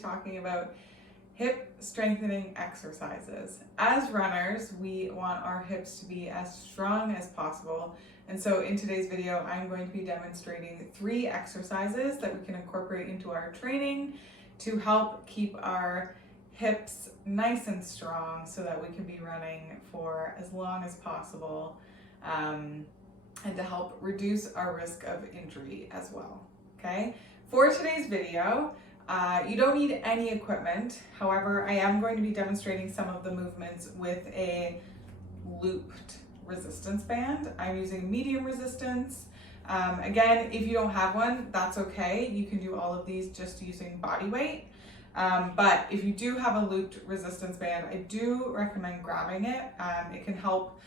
talking about hip strengthening exercises. As runners, we want our hips to be as strong as possible. And so in today's video, I'm going to be demonstrating 3 exercises that we can incorporate into our training to help keep our hips nice and strong so that we can be running for as long as possible, and to help reduce our risk of injury as well. Okay, for today's video, you don't need any equipment. However, I am going to be demonstrating some of the movements with a looped resistance band. I'm using medium resistance. Again, if you don't have one, that's okay. You can do all of these just using body weight. But if you do have a looped resistance band, I do recommend grabbing it. It can help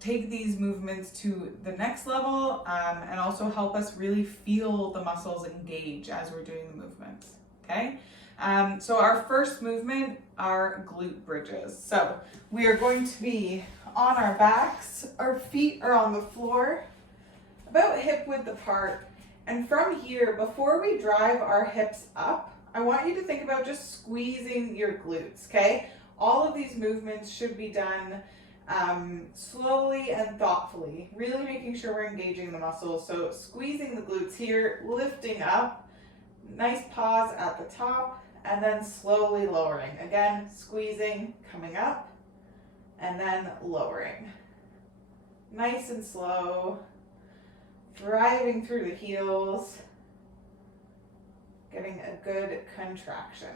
take these movements to the next level, and also help us really feel the muscles engage as we're doing the movements, okay? So our first movement are glute bridges. So we are going to be on our backs, our feet are on the floor, about hip width apart, and from here, before we drive our hips up, I want you to think about just squeezing your glutes, okay? All of these movements should be done slowly and thoughtfully, really making sure we're engaging the muscles. So squeezing the glutes here, lifting up, nice pause at the top, and then slowly lowering. Again, squeezing, coming up, and then lowering. Nice and slow, driving through the heels, getting a good contraction.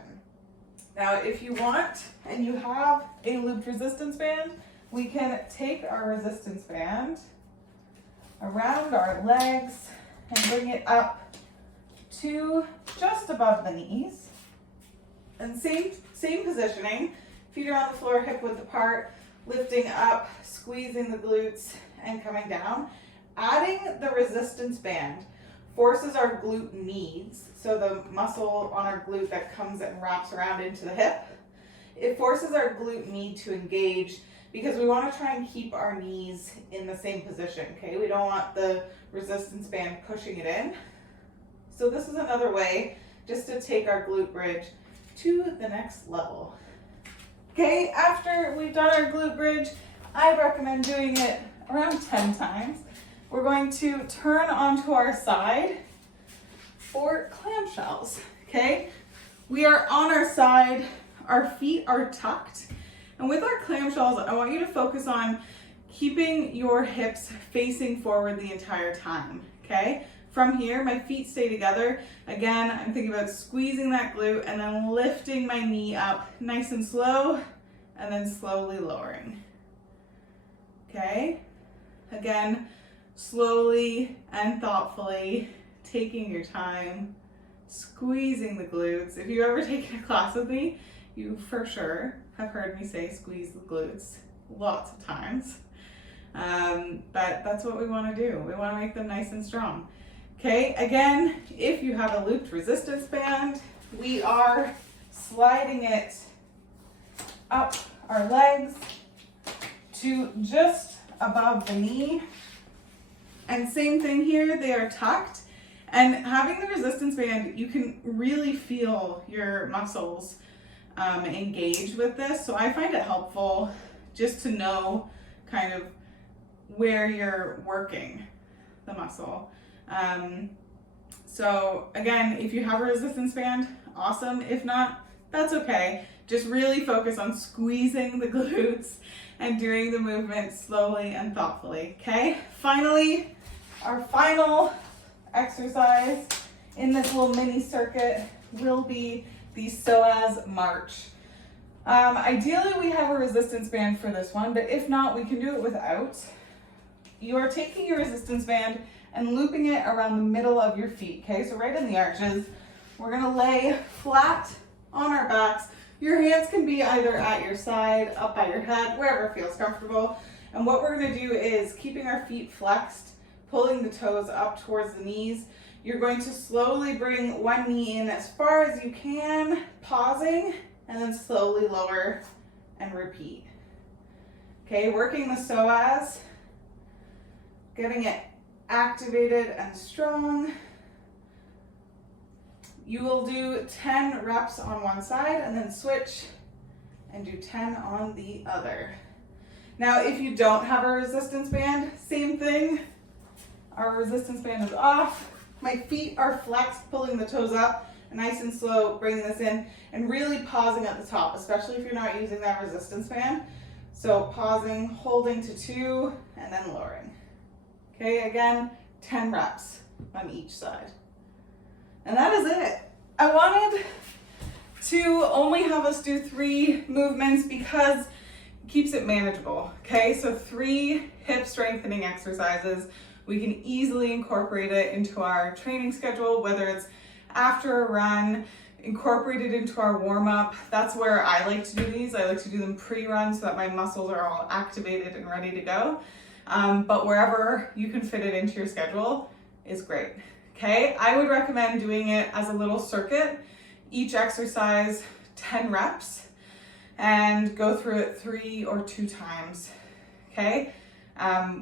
Now, if you want, and you have a looped resistance band, we can take our resistance band around our legs and bring it up to just above the knees. And same positioning, feet are on the floor, hip width apart, lifting up, squeezing the glutes, and coming down. Adding the resistance band forces our glute medius, so the muscle on our glute that comes and wraps around into the hip, it forces our glute med to engage, because we want to try and keep our knees in the same position, okay? We don't want the resistance band pushing it in. So this is another way just to take our glute bridge to the next level. Okay, after we've done our glute bridge, I recommend doing it around 10 times. We're going to turn onto our side for clamshells, okay? We are on our side, our feet are tucked. And with our clamshells, I want you to focus on keeping your hips facing forward the entire time, okay? From here, my feet stay together. Again, I'm thinking about squeezing that glute and then lifting my knee up nice and slow, and then slowly lowering, okay? Again, slowly and thoughtfully, taking your time, squeezing the glutes. If you've ever taken a class with me, you for sure have heard me say squeeze the glutes lots of times. But that's what we want to do. We want to make them nice and strong. Okay, again, if you have a looped resistance band, we are sliding it up our legs to just above the knee. And same thing here, they are tucked. And having the resistance band, you can really feel your muscles engage with this. So I find it helpful just to know kind of where you're working the muscle. So again, if you have a resistance band, awesome. If not, that's okay. Just really focus on squeezing the glutes and doing the movement slowly and thoughtfully, okay? Finally, our final exercise in this little mini circuit will be the psoas march. Ideally, we have a resistance band for this one, but if not, we can do it without. You are taking your resistance band and looping it around the middle of your feet, okay? So right in the arches. We're gonna lay flat on our backs. Your hands can be either at your side, up by your head, wherever feels comfortable. And what we're gonna do is, keeping our feet flexed, pulling the toes up towards the knees, you're going to slowly bring one knee in as far as you can, pausing, and then slowly lower and repeat. Okay, working the psoas, getting it activated and strong. You will do 10 reps on one side and then switch and do 10 on the other. Now, if you don't have a resistance band, same thing. Our resistance band is off. My feet are flexed, pulling the toes up, nice and slow, bringing this in, and really pausing at the top, especially if you're not using that resistance band. So pausing, holding to 2, and then lowering. Okay, again, 10 reps on each side. And that is it. I wanted to only have us do 3 movements because it keeps it manageable. Okay, so 3 hip strengthening exercises. We can easily incorporate it into our training schedule, whether it's after a run, incorporate it into our warm-up. That's where I like to do these. I like to do them pre-run so that my muscles are all activated and ready to go. But wherever you can fit it into your schedule is great. Okay, I would recommend doing it as a little circuit, each exercise 10 reps, and go through it 3 or 2 times. Okay,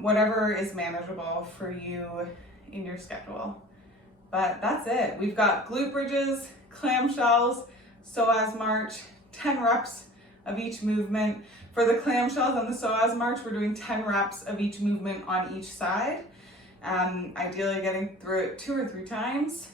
whatever is manageable for you in your schedule. But that's it. We've got glute bridges, clamshells, psoas march, 10 reps of each movement. For the clamshells and the psoas march, we're doing 10 reps of each movement on each side. Ideally getting through it 2 or 3 times.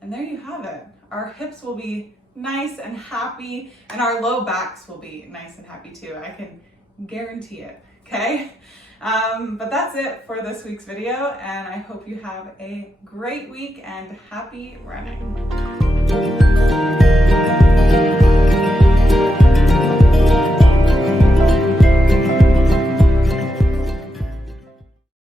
And there you have it. Our hips will be nice and happy, and our low backs will be nice and happy too. I can guarantee it, okay? But that's it for this week's video, and I hope you have a great week and happy running.